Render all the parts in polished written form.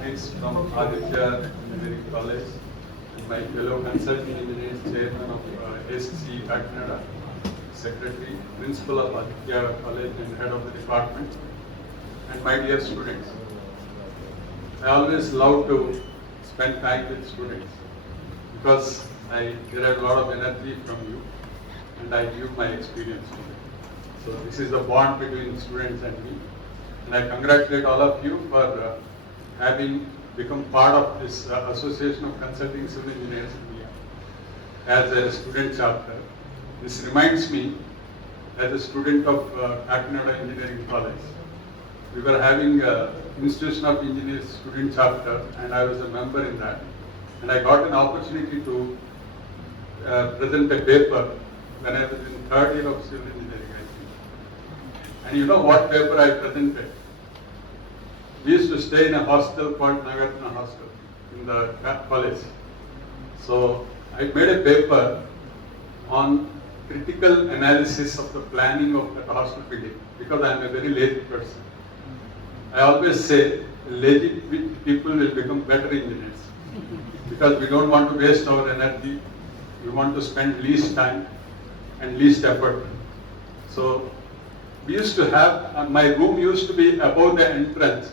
teammates from Aditya Engineering College, and my fellow consulting engineers, chairman of ACCE Kakinada, secretary, principal of Aditya College and head of the department, and my dear students. I always love to spend time with students because I derive a lot of energy from you and I give my experience to you. So this is the bond between students and me. And I congratulate all of you for having become part of this Association of Consulting Civil Engineers India as a student chapter. This reminds me, as a student of Kakinada Engineering College, we were having Institution of Engineers student chapter and I was a member in that. And I got an opportunity to present a paper when I was in third year of civil engineering, I think. And you know what paper I presented? We used to stay in a hostel called Nagarjuna Hostel in the college. So I made a paper on critical analysis of the planning of that hostel building because I am a very lazy person. I always say lazy people will become better engineers because we don't want to waste our energy. We want to spend least time and least effort. So we used to have, my room used to be above the entrance,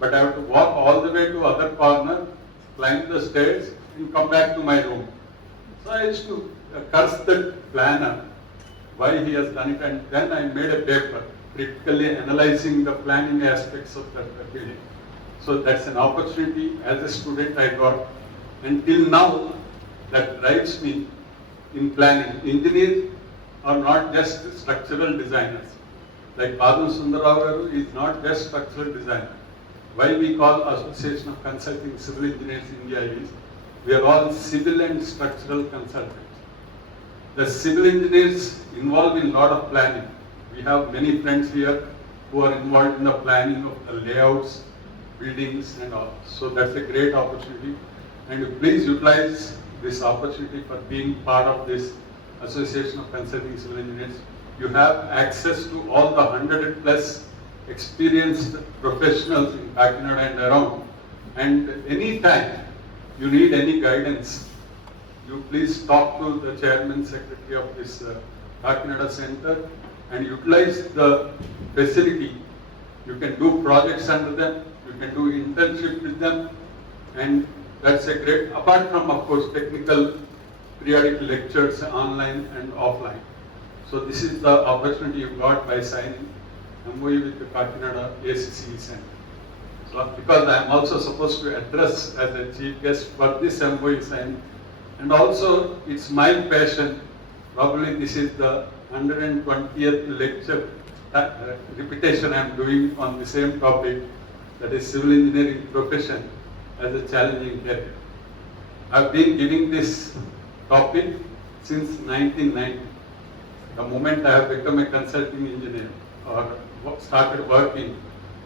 but I have to walk all the way to other corner, climb the stairs and come back to my room. So I used to curse the planner why he has done it, and then I made a paper critically analyzing the planning aspects of that building. So that's an opportunity as a student I got, and till now that drives me in planning. Engineers are not just structural designers. Like Padma Sundarrao Garu is not just structural designer. Why we call Association of Consulting Civil Engineers India is we are all civil and structural consultants. The civil engineers involved in a lot of planning. We have many friends here who are involved in the planning of the layouts, buildings and all. So that's a great opportunity. And please utilize this opportunity for being part of this Association of Consulting Civil Engineers. You have access to all the 100+ experienced professionals in Kakinada and around. And anytime you need any guidance, you please talk to the chairman, secretary of this Kakinada Center and utilize the facility. You can do projects under them, you can do internship with them, and that's a great, apart from of course technical periodic lectures online and offline. So this is the opportunity you got by signing MOU with the Kakinada ACCE Center. So because I am also supposed to address as a chief guest for this MOU signing, and also it's my passion, probably this is the 120th lecture repetition I am doing on the same topic, that is civil engineering profession as a challenging career. I have been giving this topic since 1990. The moment I have become a consulting engineer or started working,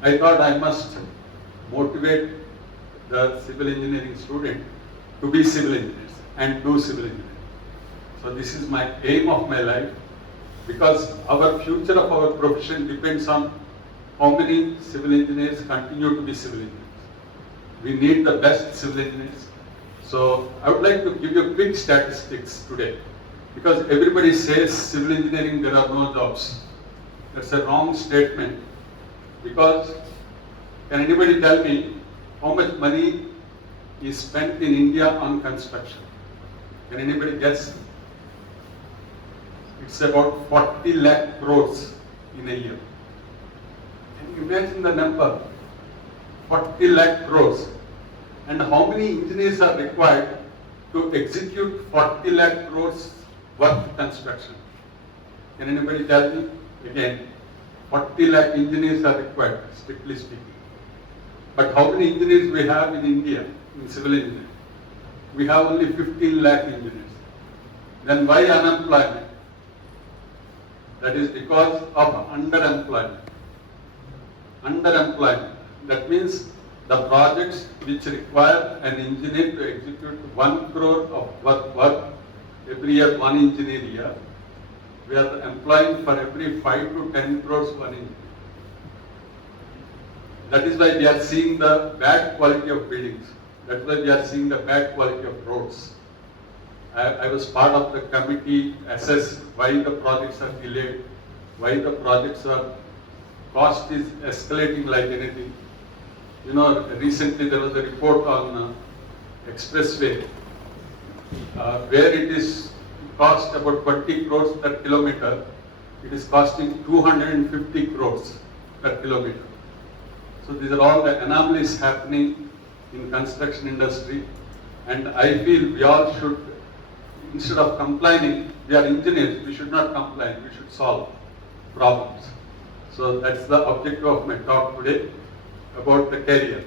I thought I must motivate the civil engineering student to be civil engineers and do civil engineering. So this is my aim of my life, because our future of our profession depends on how many civil engineers continue to be civil engineers. We need the best civil engineers. So I would like to give you quick statistics today, because everybody says civil engineering there are no jobs. That's a wrong statement, because can anybody tell me how much money is spent in India on construction? Can anybody guess? It's about 40 lakh crores in a year. Can you imagine the number? 40 lakh crores. And how many engineers are required to execute 40 lakh crores worth construction? Can anybody tell me? Again, 40 lakh engineers are required, strictly speaking. But how many engineers we have in India, in civil engineering? We have only 15 lakh engineers. Then why unemployment? That is because of underemployment. Underemployment. That means the projects which require an engineer to execute 1 crore of work every year, one engineer year, we are employing for every 5 to 10 crores one engineer. That is why we are seeing the bad quality of buildings. That's why we are seeing the bad quality of roads. I was part of the committee assess why the projects are delayed, why the projects are, cost is escalating like anything. You know, recently there was a report on expressway where it is cost about 20 crores per kilometer. It is costing 250 crores per kilometer. So these are all the anomalies happening in construction industry, and I feel we all should, instead of complaining, we are engineers, we should not complain, we should solve problems. So that's the objective of my talk today about the career.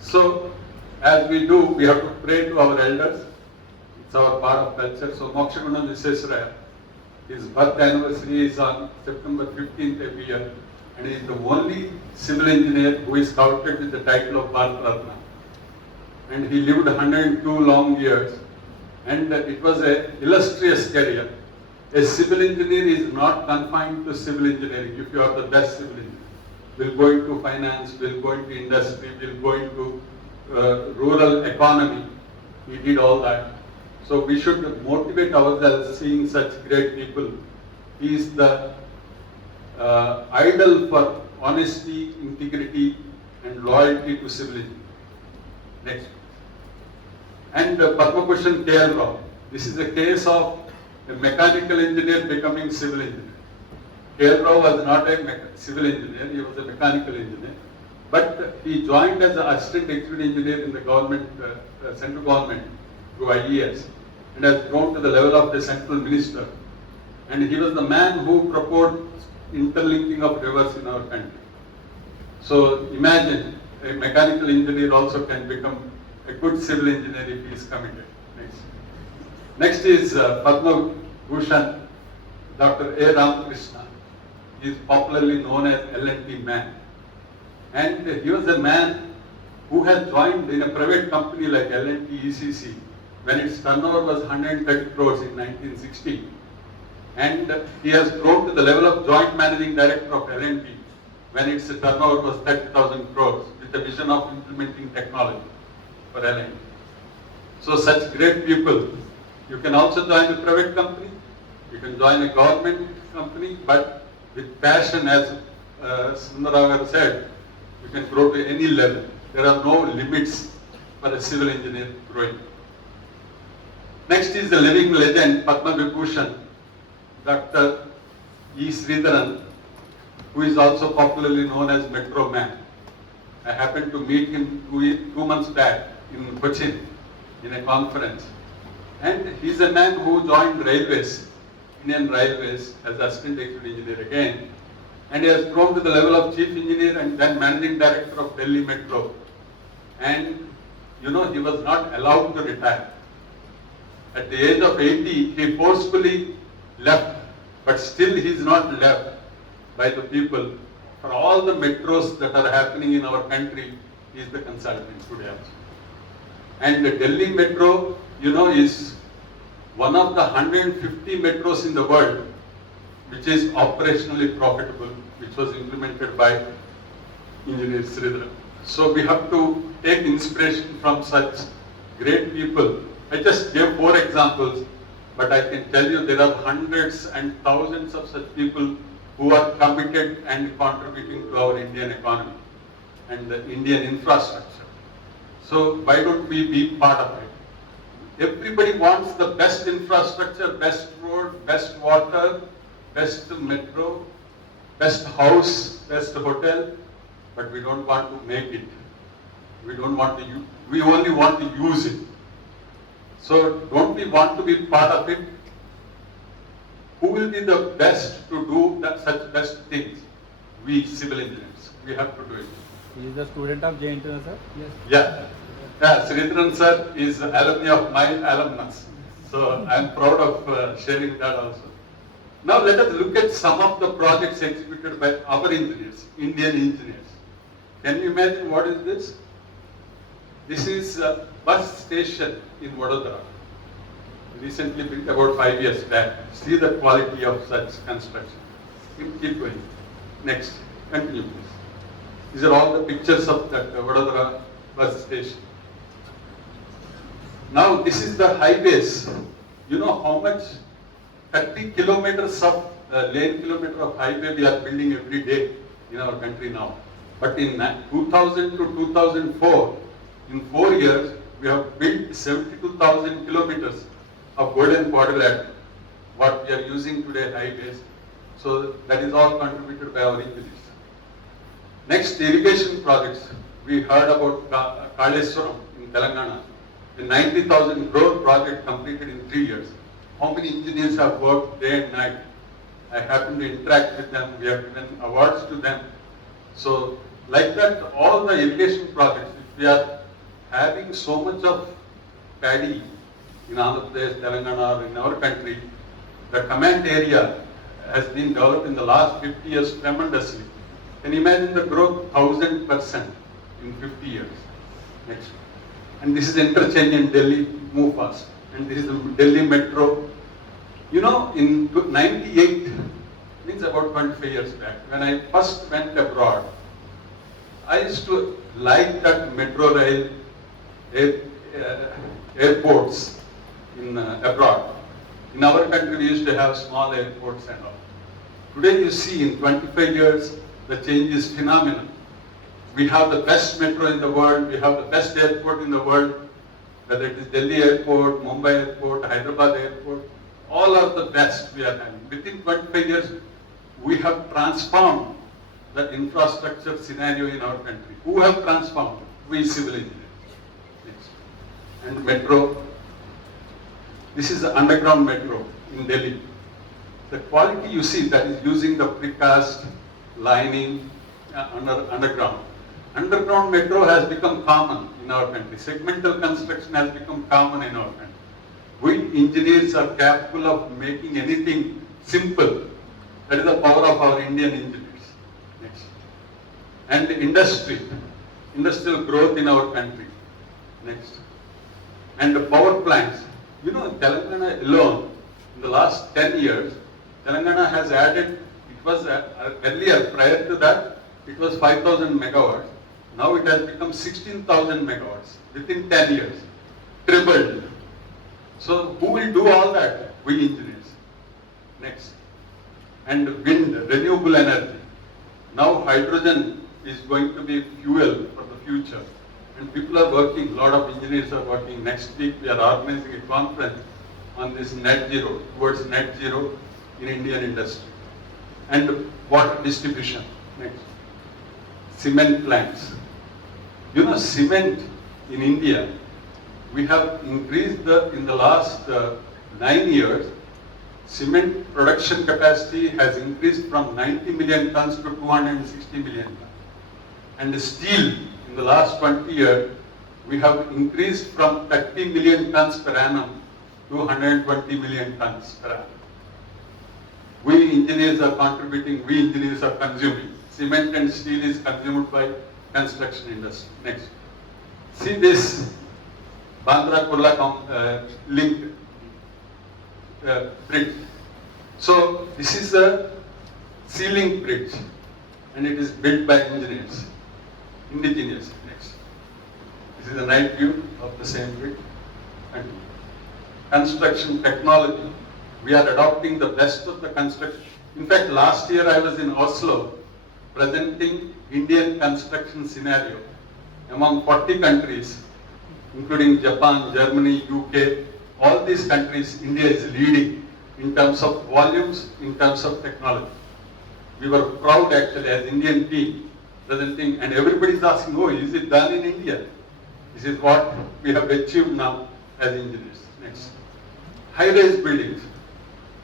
So as we do, we have to pray to our elders. It's our part of culture. So Mokshaguna P.Surya, his birth anniversary is on September 15th every year, and he is the only civil engineer who is counted with the title of Bharat Ratna. And he lived 102 long years, and it was an illustrious career. A civil engineer is not confined to civil engineering. If you are the best civil engineer, we'll go into finance, we'll go into industry, we'll go into rural economy. He did all that. So we should motivate ourselves seeing such great people. He is the idol for honesty, integrity, and loyalty to civil engineering. Next. And Padma Bhushan K.L. Rao. This is a case of a mechanical engineer becoming civil engineer. K.L. Rao was not a civil engineer, he was a mechanical engineer. But he joined as an assistant executive engineer in the government, central government through IES, and has grown to the level of the central minister. And he was the man who proposed interlinking of rivers in our country. So imagine a mechanical engineer also can become a good civil engineer if he is committed. Next is Padma Bhushan, Dr. A. Ramakrishna. He is popularly known as L&T man. And he was a man who has joined in a private company like L&T ACCE when its turnover was 130 crores in 1960. And he has grown to the level of joint managing director of L&T when its turnover was 30,000 crores with the vision of implementing technology for L&T. So such great people. You can also join a private company, you can join a government company, but with passion, as Sundaragar said, you can grow to any level. There are no limits for a civil engineer growing. Next is the living legend, Padma Vibhushan, Dr. E. Sridharan, who is also popularly known as Metro Man. I happened to meet him 2 months back in Cochin in a conference. And he's a man who joined railways, Indian Railways, as assistant executive engineer again. And he has grown to the level of chief engineer and then managing director of Delhi Metro. And you know, he was not allowed to retire. At the age of 80, he forcefully left, but still he is not left by the people. For all the metros that are happening in our country, he is the consultant today also. And the Delhi Metro, you know, is one of the 150 metros in the world which is operationally profitable, which was implemented by engineer Sridhar. So we have to take inspiration from such great people. I just gave 4 examples, but I can tell you there are hundreds and thousands of such people who are committed and contributing to our Indian economy and the Indian infrastructure. So why don't we be part of it? Everybody wants the best infrastructure, best road, best water, best metro, best house, best hotel, but we don't want to make it. We don't want to. We only want to use it. So don't we want to be part of it? Who will be the best to do such best things? We civil engineers. We have to do it. He is a student of JNT, sir? Yes. Yeah. Yeah, Sridharan sir is alumni of my alumnus. So I am proud of sharing that also. Now let us look at some of the projects executed by our engineers, Indian engineers. Can you imagine what is this? This is a bus station in Vadodara. Recently built about 5 years back. See the quality of such construction. Keep going. Next. Continue please. These are all the pictures of that Vadodara bus station. Now this is the highways. You know how much 30 kilometers of lane kilometer of highway we are building every day in our country now. But in 2000 to 2004, in 4 years, we have built 72,000 kilometers of golden quadrilateral, what we are using today highways. So that is all contributed by our engineers. Next, irrigation projects. We heard about Kaleswaram in Telangana, a 90,000 crore project completed in 3 years. How many engineers have worked day and night? I happen to interact with them. We have given awards to them. So like that, all the irrigation projects, if we are having so much of paddy in Andhra Pradesh, Telangana, or in our country, the command area has been developed in the last 50 years tremendously. Can you imagine the growth 1,000% in 50 years? Next. And this is interchange in Delhi, move fast. And this is the Delhi Metro. You know, in 98, means about 25 years back, when I first went abroad, I used to like that metro rail airports in abroad. In our country, we used to have small airports and all. Today, you see, in 25 years, the change is phenomenal. We have the best metro in the world. We have the best airport in the world. Whether it is Delhi Airport, Mumbai Airport, Hyderabad Airport, all are the best we are having. Within 25 years, we have transformed the infrastructure scenario in our country. Who have transformed? We civil engineers. Next. And metro. This is the underground metro in Delhi. The quality you see, that is using the precast lining underground. Underground metro has become common in our country. Segmental construction has become common in our country. We engineers are capable of making anything simple. That is the power of our Indian engineers. Next. And industry, industrial growth in our country. Next. And the power plants. You know, Telangana alone, in the last 10 years, Telangana has added, it was earlier, prior to that, it was 5,000 megawatts. Now it has become 16,000 megawatts within 10 years, tripled. So who will do all that? We engineers. Next. And wind, renewable energy. Now hydrogen is going to be fuel for the future. And people are working, a lot of engineers are working. Next week we are organizing a conference on this net zero, towards net zero in Indian industry. And water distribution. Next. Cement plants. You know, cement in India, we have increased in the last 9 years, cement production capacity has increased from 90 million tons to 260 million tons. And steel, in the last 20 years, we have increased from 30 million tons per annum to 120 million tons per annum. We engineers are contributing, we engineers are consuming. Cement and steel is consumed by construction industry. Next. See this Bandra Kurla link bridge. So this is a sea link bridge and it is built by engineers, indigenous. Next. This is a night view of the same bridge. And construction technology. We are adopting the best of the construction. In fact, last year I was in Oslo presenting Indian construction scenario among 40 countries, including Japan, Germany, UK, all these countries, India is leading in terms of volumes, in terms of technology. We were proud actually as Indian team presenting, and everybody is asking, oh, is it done in India? This is what we have achieved now as engineers. Next. High-rise buildings.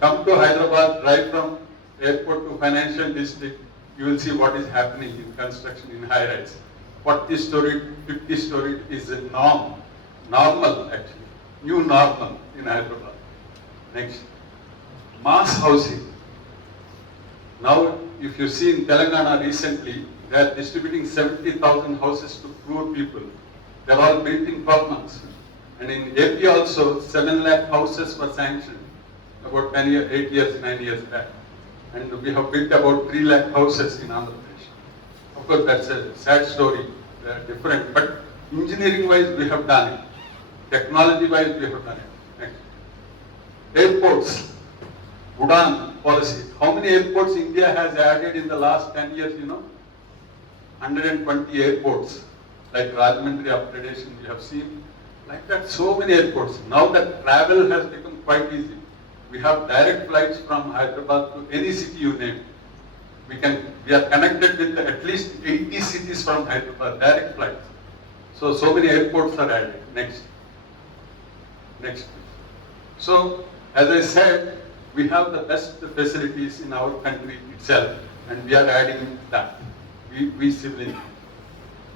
Come to Hyderabad, drive from airport to financial district, you will see what is happening in construction in high-rise. 40-story, 50-story is a normal actually, new normal in Hyderabad. Next. Mass housing. Now, if you see in Telangana recently, they are distributing 70,000 houses to poor people. They are all built in 12 months. And in AP also, 7 lakh houses were sanctioned about 10 years, 8 years, 9 years back. And we have built about 3 lakh houses in Andhra Pradesh. Of course, that's a sad story. They are different, but engineering-wise, we have done it. Technology-wise, we have done it. Next. Airports, Udan policy. How many airports India has added in the last 10 years, you know? 120 airports. Like Rajahmundry upgradation, we have seen. Like that, so many airports. Now that travel has become quite easy. We have direct flights from Hyderabad to any city you name. We are connected with at least 80 cities from Hyderabad, direct flights. So many airports are added. Next. So, as I said, we have the best facilities in our country itself, and we are adding that. We civil engineers.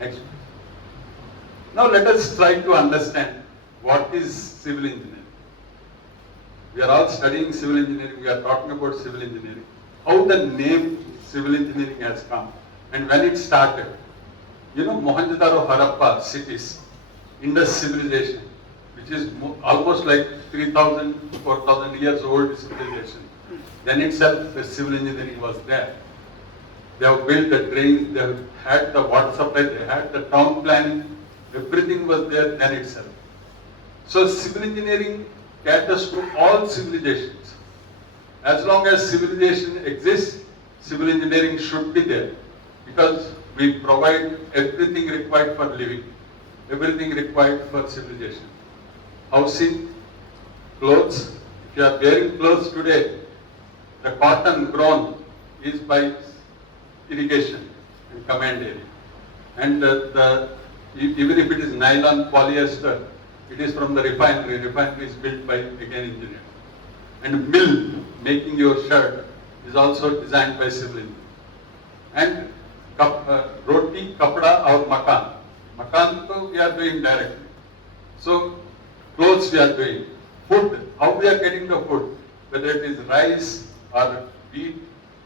Next. Now let us try to understand what is civil engineering. We are all studying civil engineering, we are talking about civil engineering. How the name civil engineering has come and when it started. You know, Mohenjo-daro, Harappa cities, Indus civilization, which is almost like 3,000 to 4,000 years old civilization. Then itself the civil engineering was there. They have built the drains, they have had the water supply, they had the town planning, everything was there then itself. So civil engineering caters to all civilizations. As long as civilization exists, civil engineering should be there because we provide everything required for living, everything required for civilization. Housing, clothes. If you are wearing clothes today, the cotton grown is by irrigation and command area. And even if it is nylon, polyester, it is from the refinery. Refinery is built by, again, engineers. And mill, making your shirt, is also designed by civil engineers. And roti, kapda or makan. Makan we are doing directly. So clothes we are doing. Food, how we are getting the food, whether it is rice or wheat,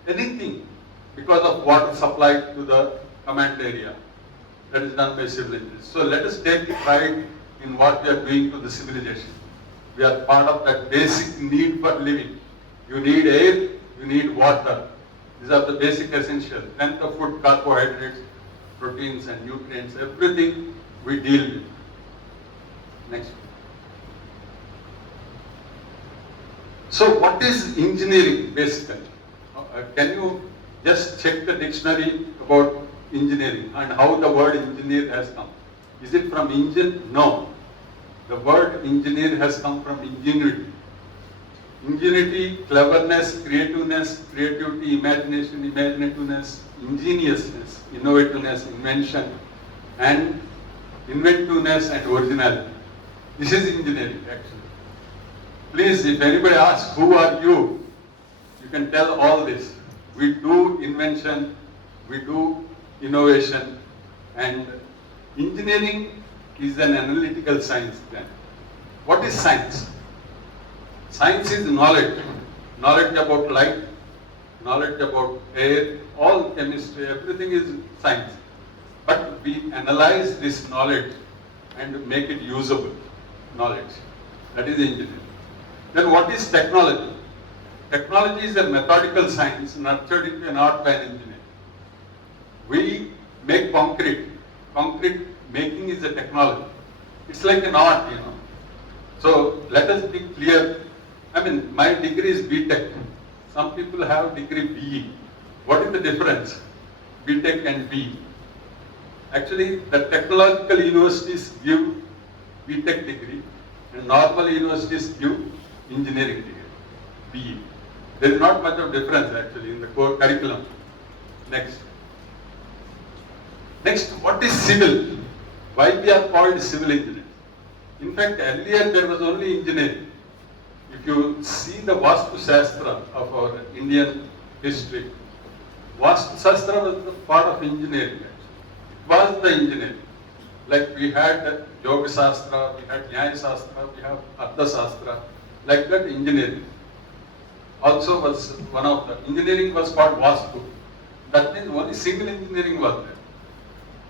anything, because of water supply to the command area. That is done by civil engineers. So let us take pride in what we are doing to the civilization. We are part of that basic need for living. You need air, you need water. These are the basic essentials. Then the food, carbohydrates, proteins and nutrients, everything we deal with. Next. So what is engineering basically? Can you just check the dictionary about engineering and how the word engineer has come? Is it from engine? No. The word engineer has come from ingenuity. Ingenuity, cleverness, creativity, imagination, imaginativeness, ingeniousness, innovativeness, invention, and inventiveness and originality. This is engineering actually. Please, if anybody asks, who are you? You can tell all this. We do invention, we do innovation, and engineering is an analytical science then. What is science? Science is knowledge. Knowledge about light, knowledge about air, all chemistry, everything is science. But we analyze this knowledge and make it usable knowledge. That is engineering. Then what is technology? Technology is a methodical science nurtured into an art by an engineer. We make concrete. Concrete making is a technology. It's like an art, you know. So let us be clear. I mean, my degree is B.Tech. Some people have degree BE. What is the difference? B.Tech and BE. Actually, the technological universities give B.Tech degree and normal universities give engineering degree, BE. There is not much of difference actually in the core curriculum. Next. Next, what is civil? Why we are called civil engineers? In fact, earlier there was only engineering. If you see the Vastu Shastra of our Indian history, Vastu Shastra was the part of engineering actually. It was the engineering. Like we had Yoga Shastra, we had Nyaya Shastra, we have Artha Shastra. Like that engineering. Also was one of the, engineering was called Vastu. That means only civil engineering was there.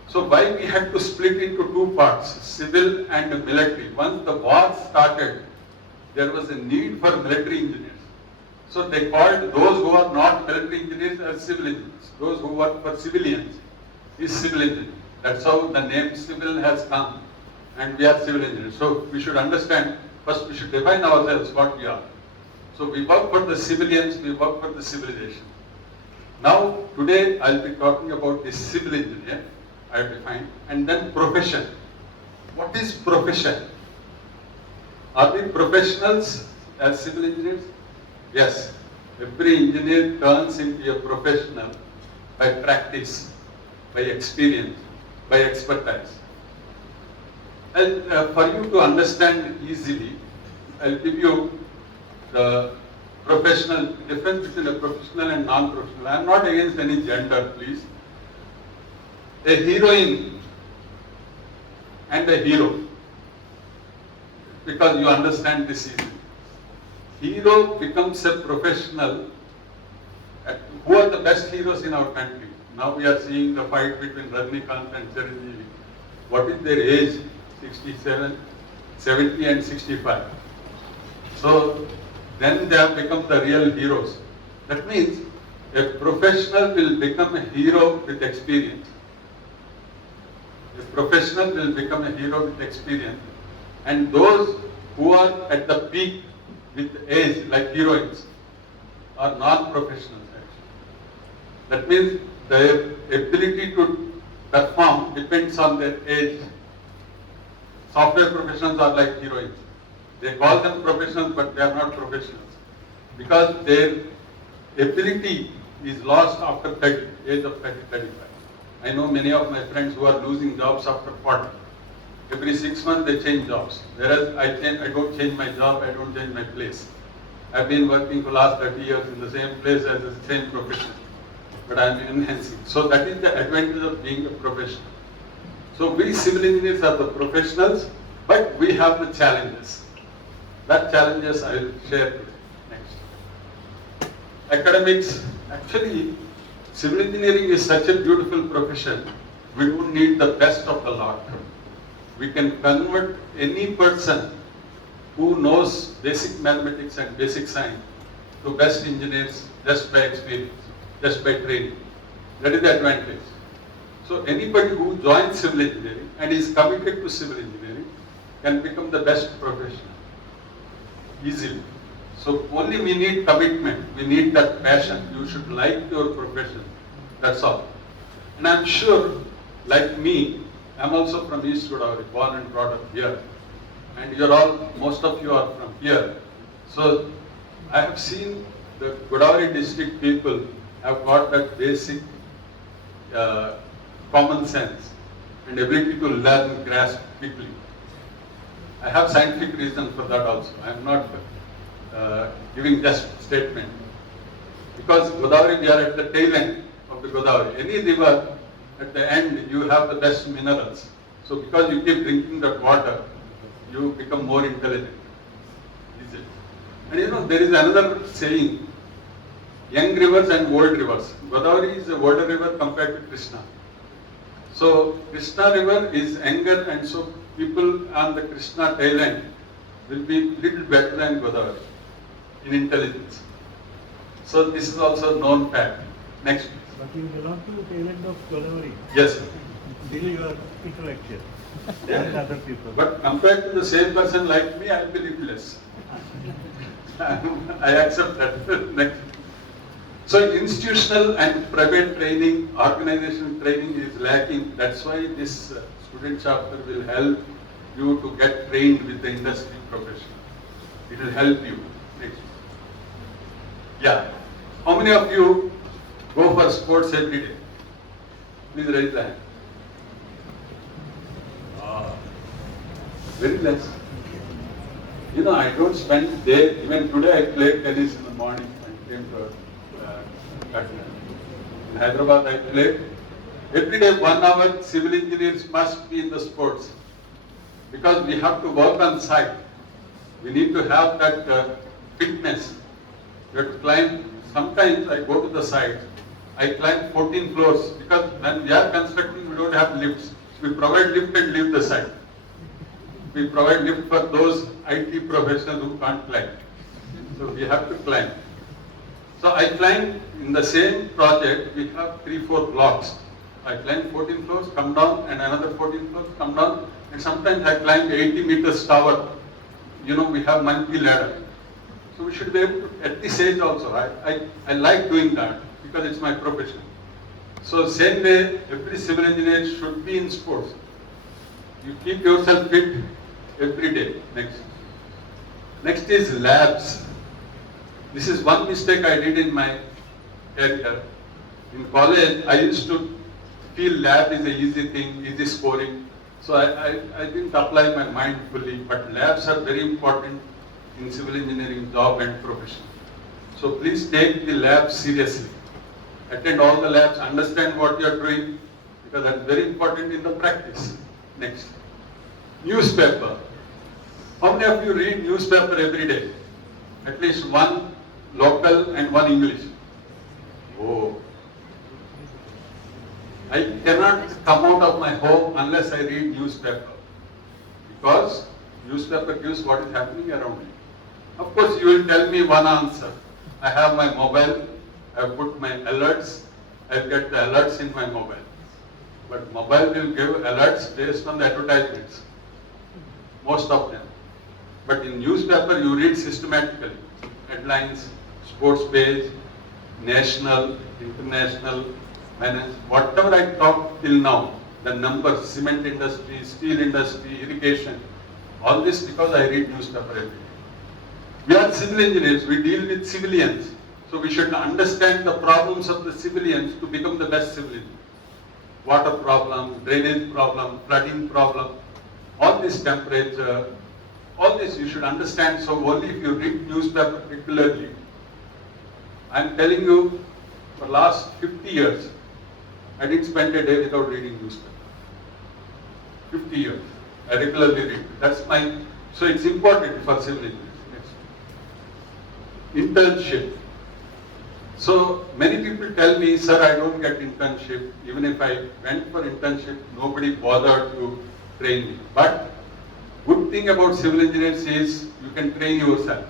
So why we had to split into two parts, civil and military. Once the war started, there was a need for military engineers. So they called those who are not military engineers as civil engineers, those who work for civilians. is civil engineering. That's how the name civil has come, and we are civil engineers. So we should understand, first we should define ourselves what we are. So we work for the civilians, we work for the civilization. Now today I'll be talking about the civil engineer, I have defined, and then profession. What is profession? Are we professionals as civil engineers? Yes. Every engineer turns into a professional by practice, by experience, by expertise. And for you to understand easily, I'll give you the professional, difference between a professional and non-professional. I am not against any gender, please. A heroine and a hero, because you understand this easily. Hero becomes a professional. Who are the best heroes in our country? Now we are seeing the fight between Rajnikant and Chiranjeevi. What is their age? 67, 70 and 65. So then they have become the real heroes. That means a professional will become a hero with experience. A professional will become a hero with experience. And those who are at the peak with age, like heroines, are non-professionals actually. That means their ability to perform depends on their age. Software professionals are like heroines. They call them professionals, but they are not professionals. Because their ability is lost after 30, age of 30, 35. I know many of my friends who are losing jobs after 40. Every 6 months they change jobs. Whereas I don't change my job, I don't change my place. I've been working for the last 30 years in the same place as the same profession. But I'm enhancing. So that is the advantage of being a professional. So we civil engineers are the professionals, but we have the challenges. That challenges I will share today. Next. Academics. Actually, civil engineering is such a beautiful profession. We don't need the best of the lot. We can convert any person who knows basic mathematics and basic science to best engineers just by experience, just by training. That is the advantage. So anybody who joins civil engineering and is committed to civil engineering can become the best professional easily. So only we need commitment, we need that passion. You should like your profession, that's all. And I'm sure, like me, I'm also from East Godavari, born and brought up here. And you're all, most of you are from here. So I have seen the Godavari district people have got that basic common sense and ability to learn and grasp quickly. I have scientific reason for that also. I am not giving just statement. Because Godavari, we are at the tail end of the Godavari. Any river, at the end, you have the best minerals. So because you keep drinking that water, you become more intelligent. Is it? And you know, there is another saying, young rivers and old rivers. Godavari is a older river compared to Krishna. So Krishna river is younger, and so people on the Krishna tail end will be little better than Godavari in intelligence. So this is also a known fact. Next. But you belong to the tail end of Godavari. Yes, sir. Still you are intellectual. Yeah. And other people. But compared to the same person like me, I will be little less. I accept that. Next. So institutional and private training, organization training is lacking. That's why this student chapter will help you to get trained with the industry profession. It will help you. Next. Yeah. How many of you go for sports every day? Please raise the hand. Very less. You know, I don't spend day, even today I played tennis in the morning and came to Patna. In Hyderabad I played. Every day 1 hour, civil engineers must be in the sports. Because we have to work on site. We need to have that fitness. We have to climb. Sometimes I go to the site, I climb 14 floors because when we are constructing, we don't have lifts. We provide lift and leave the site. We provide lift for those IT professionals who can't climb. So we have to climb. So I climb in the same project, we have 3-4 blocks. I climb 14 floors, come down, and another 14 floors, come down, and sometimes I climb 80 meters tower. You know, we have monkey ladder. So we should be able to, at this age also, I like doing that because it's my profession. So same way, every civil engineer should be in sports. You keep yourself fit every day. Next is labs. This is one mistake I did in my career. In college, I used to feel lab is an easy thing, easy scoring. So I didn't apply my mind fully, but labs are very important in civil engineering job and profession. So please take the labs seriously. Attend all the labs, understand what you are doing, because that's very important in the practice. Next. Newspaper. How many of you read newspaper every day? At least one local and one English. Oh. I cannot come out of my home unless I read newspaper. Because newspaper gives what is happening around me. Of course, you will tell me one answer. I have my mobile, I have put my alerts, I get the alerts in my mobile. But mobile will give alerts based on the advertisements. Most of them. But in newspaper, you read systematically. Headlines, sports page, national, international, finance, whatever I talked till now, the numbers, cement industry, steel industry, irrigation, all this because I read newspaper every day. We are civil engineers, we deal with civilians. So we should understand the problems of the civilians to become the best civil engineer. Water problem, drainage problem, flooding problem, all this temperature, all this you should understand. So only if you read newspaper regularly. I am telling you, for last 50 years, I didn't spend a day without reading newspaper. 50 years, I regularly read. That's my, so it's important for civil engineers. Internship. So many people tell me, sir, I don't get internship. Even if I went for internship, nobody bothered to train me. But good thing about civil engineers is you can train yourself.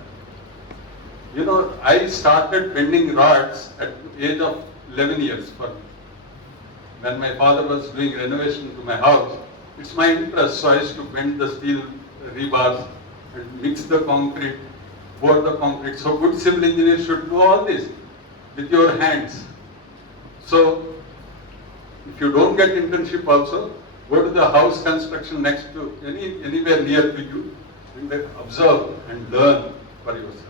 You know, I started bending rods at the age of 11 years for me. When my father was doing renovation to my house, it's my interest, so I used to bend the steel rebars and mix the concrete, pour the concrete. So good civil engineers should do all this with your hands. So if you don't get internship also, go to the house construction next to anywhere near to you and observe and learn for yourself.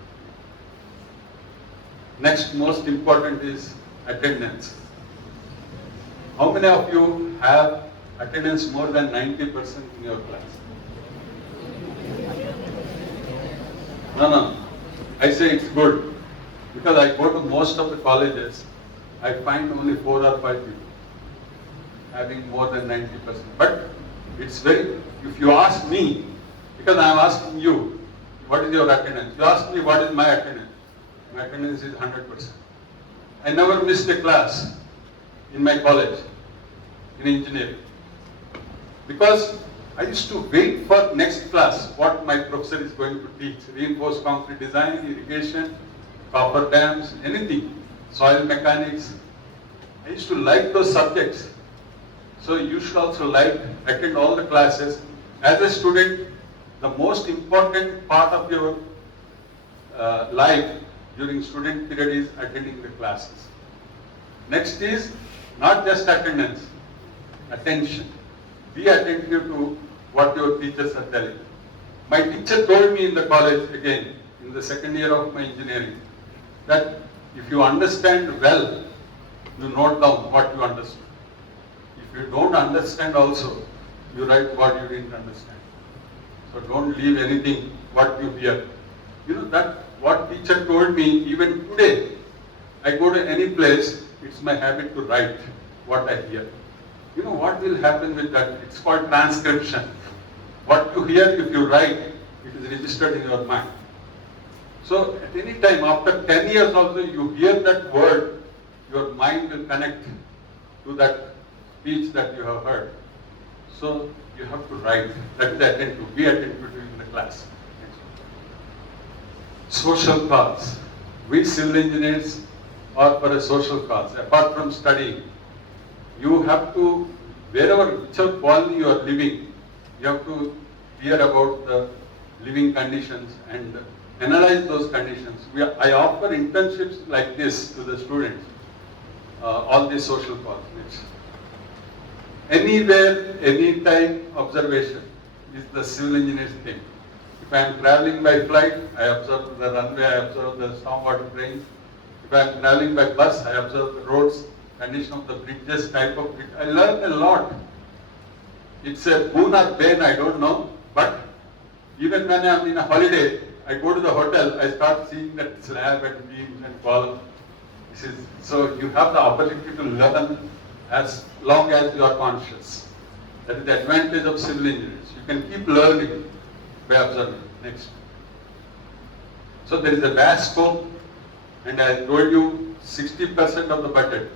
Next most important is attendance. How many of you have attendance more than 90% in your class? No. I say it's good. Because I go to most of the colleges, I find only 4 or 5 people having more than 90%. But it's very, if you ask me, because I am asking you, what is your attendance? You ask me what is my attendance. My attendance is 100%. I never missed a class in my college, in engineering. Because I used to wait for next class, what my professor is going to teach. Reinforced concrete design, irrigation, copper dams, anything, soil mechanics. I used to like those subjects. So you should also attend all the classes. As a student, the most important part of your life during student period is attending the classes. Next is not just attendance, attention. Be attentive to what your teachers are telling. My teacher told me in the college again, in the second year of my engineering, that if you understand well, you note down what you understood. If you don't understand also, you write what you didn't understand. So don't leave anything what you hear. You know that what teacher told me even today, I go to any place, it's my habit to write what I hear. You know what will happen with that? It's called transcription. What you hear, if you write, it is registered in your mind. So at any time, after 10 years also, you hear that word, your mind will connect to that speech that you have heard. So you have to write. That is attentive. Be attentive during the class. Social cause. We civil engineers are for a social cause. Apart from studying, You have to, wherever, whichever colony you are living, you have to hear about the living conditions and analyze those conditions. I offer internships like this to the students, all these social colleges. Anywhere, anytime observation is the civil engineer's thing. If I am traveling by flight, I observe the runway, I observe the stormwater drains. If I am traveling by bus, I observe the roads, condition of the bridges, type of bridge. I learn a lot. It's a boon or bane, I don't know. But even when I am in a holiday, I go to the hotel, I start seeing that slab and beams and columns. So you have the opportunity to learn as long as you are conscious. That is the advantage of civil engineers. You can keep learning by observing. Next. So there is a vast scope, and I told you 60% of the budget.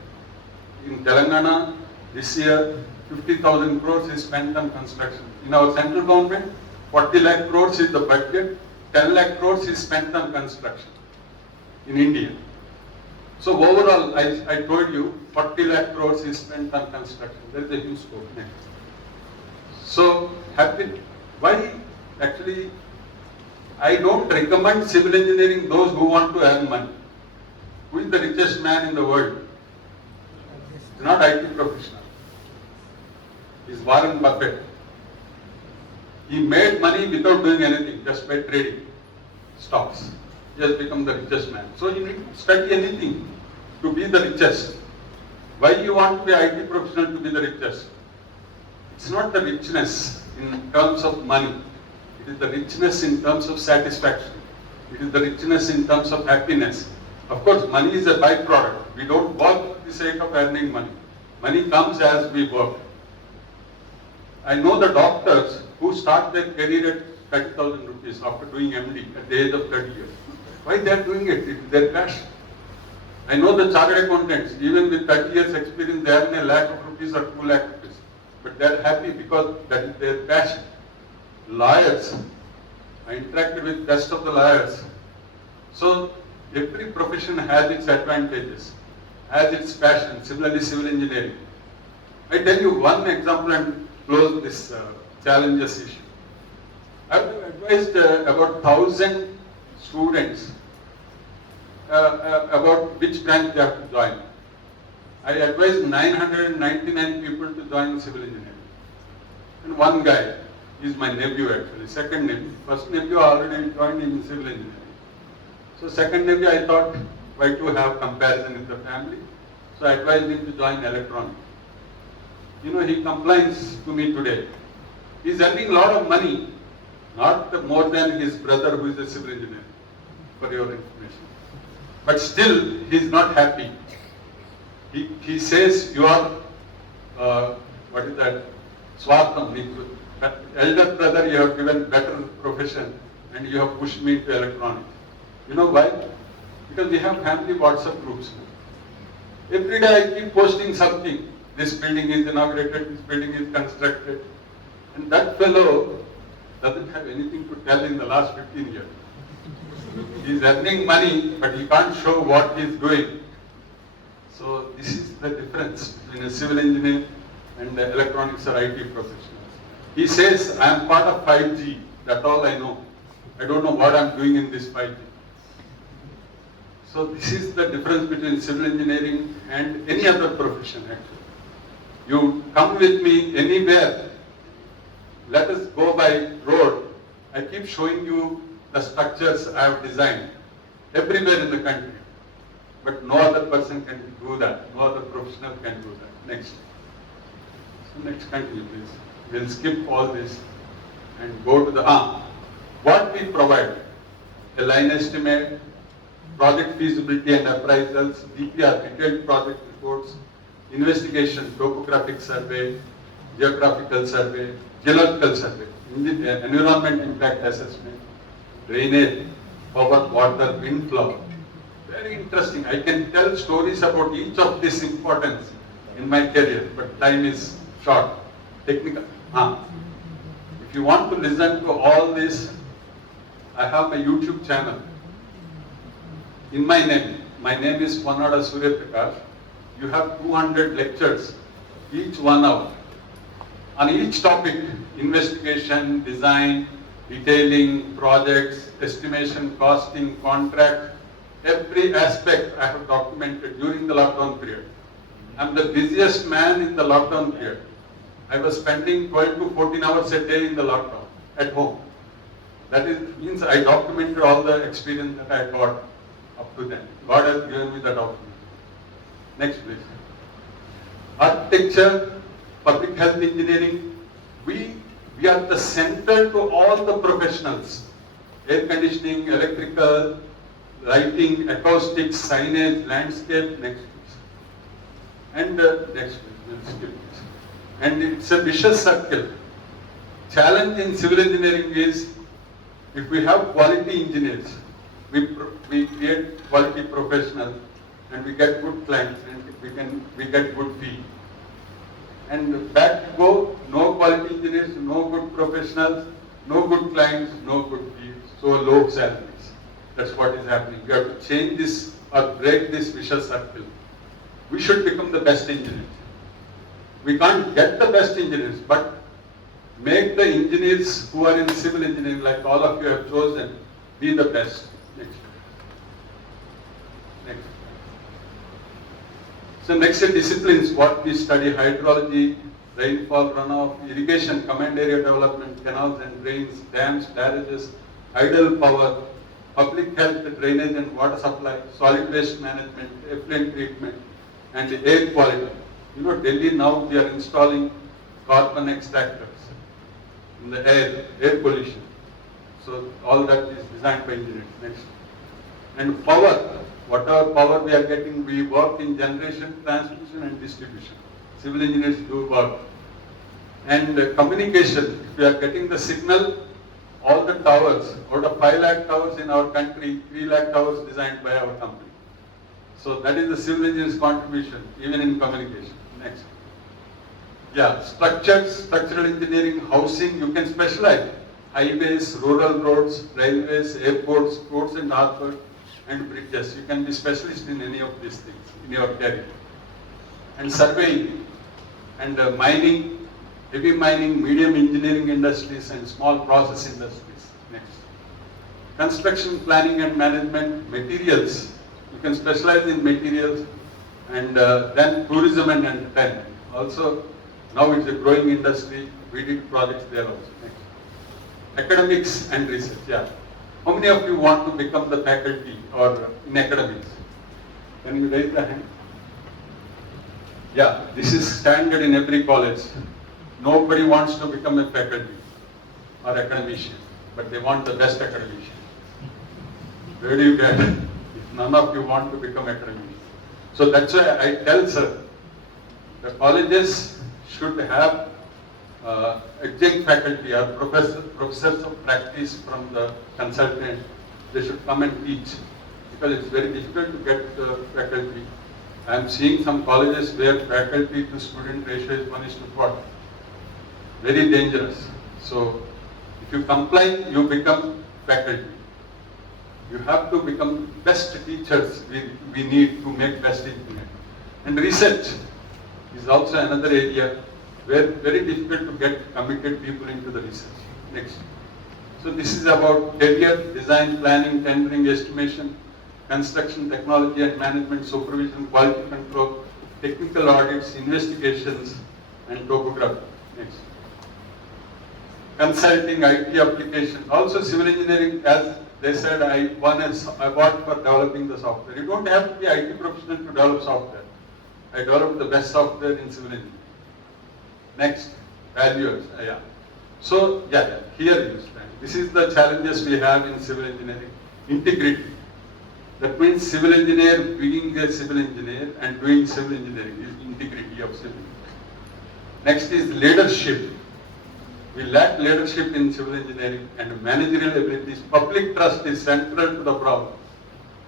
In Telangana, this year, 50,000 crores is spent on construction. In our central government, 40 lakh crores is the budget, 10 lakh crores is spent on construction in India. So overall, I told you, 40 lakh crores is spent on construction. There is a huge scope. Next. So, why actually, I don't recommend civil engineering those who want to earn money. Who is the richest man in the world? He's not IT professional. He's Warren Buffett. He made money without doing anything, just by trading stocks. He has become the richest man. So you need to study anything to be the richest. Why you want to be IT professional to be the richest? It's not the richness in terms of money. It is the richness in terms of satisfaction. It is the richness in terms of happiness. Of course, money is a byproduct. We don't work for the sake of earning money. Money comes as we work. I know the doctors who start their career at 30,000 rupees after doing MD at the age of 30 years. Why they are doing it? It is their passion. I know the chartered accountants, even with 30 years experience, they earn ₹1 lakh or 2 lakh rupees. But they are happy because that is their passion. Lawyers, I interacted with best of the lawyers. So every profession has its advantages, has its passion. Similarly, civil engineering. I tell you one example and close this challenges issue. I have advised about 1,000 students about which branch they have to join. I advised 999 people to join civil engineering. And one guy is my nephew actually, second nephew. First nephew already joined in civil engineering. So second nephew I thought, why to have comparison in the family? So I advised him to join electronics. You know, he complains to me today. He's earning a lot of money, not more than his brother who is a civil engineer, for your information. But still, he's not happy. He says, you are, what is that, Swartham. Elder brother, you have given better profession and you have pushed me to electronics. You know why? Because we have family WhatsApp groups. Every day I keep posting something. This building is inaugurated, this building is constructed. And that fellow doesn't have anything to tell in the last 15 years. He's earning money, but he can't show what he's doing. So this is the difference between a civil engineer and the electronics or IT professionals. He says, I am part of 5G, that's all I know. I don't know what I'm doing in this 5G. So this is the difference between civil engineering and any other profession actually. You come with me anywhere, let us go by road. I keep showing you the structures I have designed everywhere in the country. But no other person can do that. No other professional can do that. Next. So next continue please. We'll skip all this and go to the what we provide. A line estimate, project feasibility and appraisals, DPR, detailed project reports, investigation, topographic survey, geographical survey, geological survey, environment impact assessment, drainage, power, water, wind flow. Very interesting. I can tell stories about each of this importance in my career, but time is short. Technical. If you want to listen to all this, I have my YouTube channel. My name is P.Surya Prakash. You have 200 lectures each 1 hour. On each topic, investigation, design, detailing, projects, estimation, costing, contract, every aspect I have documented during the lockdown period. I'm the busiest man in the lockdown period. I was spending 12 to 14 hours a day in the lockdown at home. That means I documented all the experience that I got up to then. God has given me the document. Next please. Architecture, public health engineering, we are the center to all the professionals. Air conditioning, electrical, lighting, acoustics, signage, landscape, next please. And next please, we'll skip this. And it's a vicious circle. Challenge in civil engineering is, if we have quality engineers, we create quality professionals, and we get good clients, and we get good fee. And back go, no quality engineers, no good professionals, no good clients, no good fee, so low salaries. That's what is happening. We have to change this or break this vicious circle. We should become the best engineers. We can't get the best engineers, but make the engineers who are in civil engineering, like all of you have chosen, be the best. Next. Next. So next disciplines, what we study: hydrology, rainfall runoff, irrigation, command area development, canals and drains, dams, barrages, tidal power, public health, drainage and water supply, solid waste management, effluent treatment, and air quality. You know, Delhi now we are installing carbon extractors in the air pollution. So all that is designed by engineers. Next. And power, whatever power we are getting, we work in generation, transmission and distribution. Civil engineers do work. And communication, if we are getting the signal, all the towers, out of 5 lakh towers in our country, 3 lakh towers designed by our company. So that is the civil engineers' contribution, even in communication. Next. Yeah, structural engineering, housing, you can specialize. Highways, rural roads, railways, airports, ports and harbors, and bridges. You can be specialist in any of these things in your career. And surveying, and mining, heavy mining, medium engineering industries, and small process industries. Next. Construction planning and management, materials. You can specialize in materials, and then tourism and entertainment. Also, now it's a growing industry. We did projects there also. Next. Academics and research. Yeah. How many of you want to become the faculty or in academics? Can you raise the hand? Yeah, this is standard in every college. Nobody wants to become a faculty or academician, but they want the best academician. Where do you get it? If none of you want to become academician. So that's why I tell sir, the colleges should have adjunct faculty or professors of practice from the consultant. They should come and teach, because it's very difficult to get faculty. I am seeing some colleges where faculty to student ratio is 1:4. Very dangerous. So if you comply, you become faculty. You have to become best teachers we need to make best engineers. And research is also another area where very difficult to get committed people into the research. Next. So this is about career, design, planning, tendering, estimation, construction, technology and management, supervision, quality control, technical audits, investigations, and topography. Next. Consulting, IT application. Also civil engineering, as they said, I won an award for developing the software. You don't have to be IT professional to develop software. I developed the best software in civil engineering. Next, values. Yeah. So, here you stand. This is the challenges we have in civil engineering. Integrity. That means civil engineer being a civil engineer and doing civil engineering is integrity of civil engineering. Next is leadership. We lack leadership in civil engineering and managerial abilities. Public trust is central to the problem.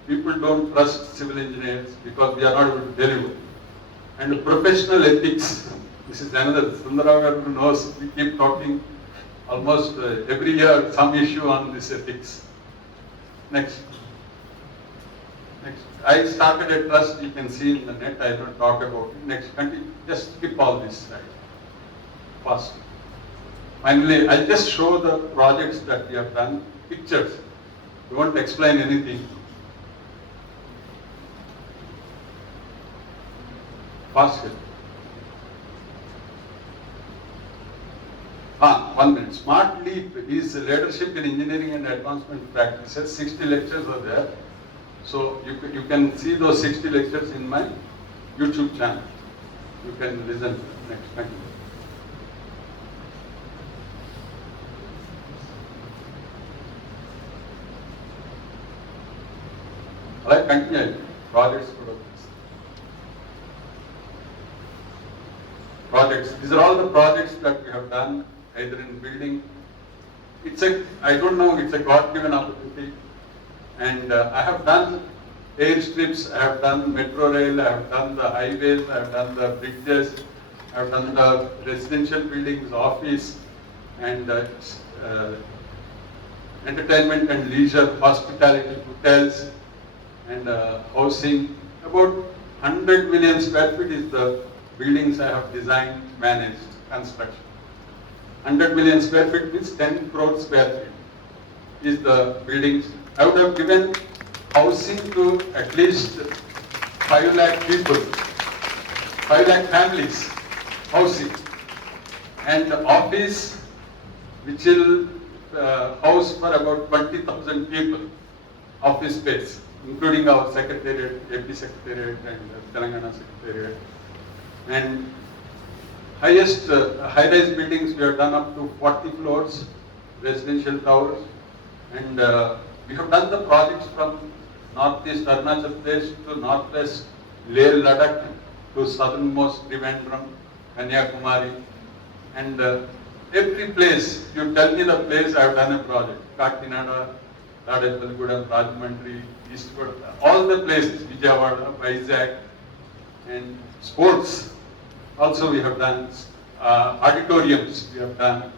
People don't trust civil engineers because we are not able to deliver. And professional ethics. This is another. Sundaragaru knows, we keep talking almost every year some issue on this ethics. Next. Next, I started a trust, you can see in the net, I don't talk about it. Next, continue, just skip all this slide. Fast. Finally, I'll just show the projects that we have done, pictures. We won't explain anything. Fast here. 1 minute. Smart Leap is leadership in engineering and advancement practices. 60 lectures are there. So you can see those 60 lectures in my YouTube channel. You can listen. Next, thank you. All right, continue. Projects. Projects. These are all the projects that we have done, either in building. I don't know, it's a God-given opportunity. And I have done airstrips, I have done metro rail, I have done the highways, I have done the bridges, I have done the residential buildings, office, and entertainment and leisure, hospitality, hotels, and housing. About 100 million square feet is the buildings I have designed, managed, construction. 100 million square feet means 10 crore square feet is the buildings. I would have given housing to at least 5 lakh people, 5 lakh families, housing. And office which will house for about 20,000 people, office space, including our secretariat, AP secretariat and Telangana secretariat. And highest high-rise buildings we have done up to 40 floors, residential towers, and we have done the projects from northeast Arunachal Pradesh to northwest Leh Ladakh to southernmost Trivandrum, Kanyakumari, and every place, you tell me the place, I have done a project. Kakinada, Tadepalgudam, Rajahmundry, East Kolkata, all the places, Vijayawada, Vizag, and sports. Also we have done auditoriums, we have done.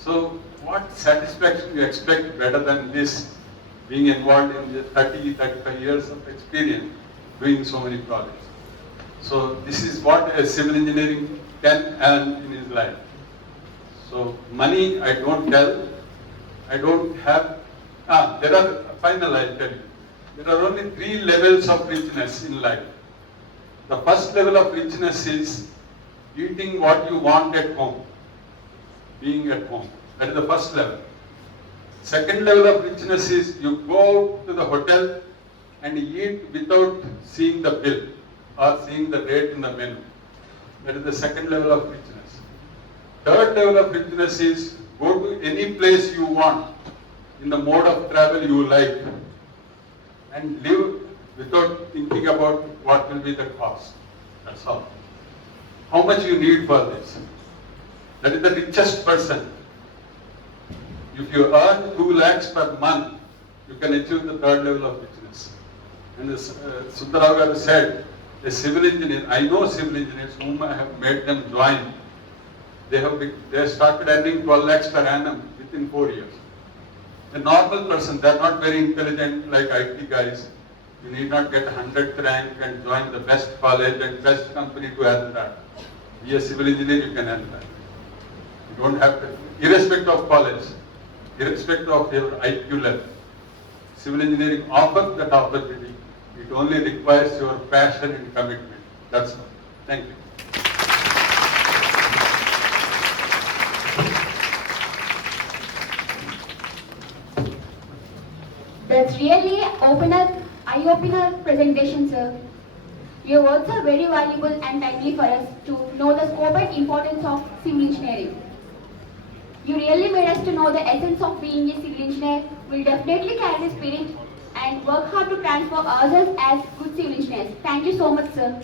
So what satisfaction you expect better than this, being involved in the 35 years of experience doing so many projects. So this is what a civil engineering can earn in his life. So money I don't tell, I don't have, there are, final I'll tell you, there are only 3 levels of richness in life. The first level of richness is eating what you want at home, being at home. That is the first level. Second level of richness is you go to the hotel and eat without seeing the bill or seeing the rate in the menu. That is the second level of richness. Third level of richness is go to any place you want in the mode of travel you like and live without thinking about what will be the cost. That's all. How much you need for this? That is the richest person. If you earn 2 lakhs per month, you can achieve the third level of richness. And as Sundarao Garu said, a civil engineer, I know civil engineers whom I have made them join. They have started earning 12 lakhs per annum within 4 years. A normal person, they are not very intelligent like IT guys. You need not get 100th rank and join the best college and best company to earn that. Be a civil engineer, you can earn that. You don't have to, irrespective of college, irrespective of your IQ level. Civil engineering offers that opportunity. It only requires your passion and commitment. That's all. Thank you. That's really eye-opener presentation, sir. Your words are very valuable and timely for us to know the scope and importance of civil engineering. You really made us to know the essence of being a civil engineer. We'll definitely carry the spirit and work hard to transform ourselves as good civil engineers. Thank you so much, sir.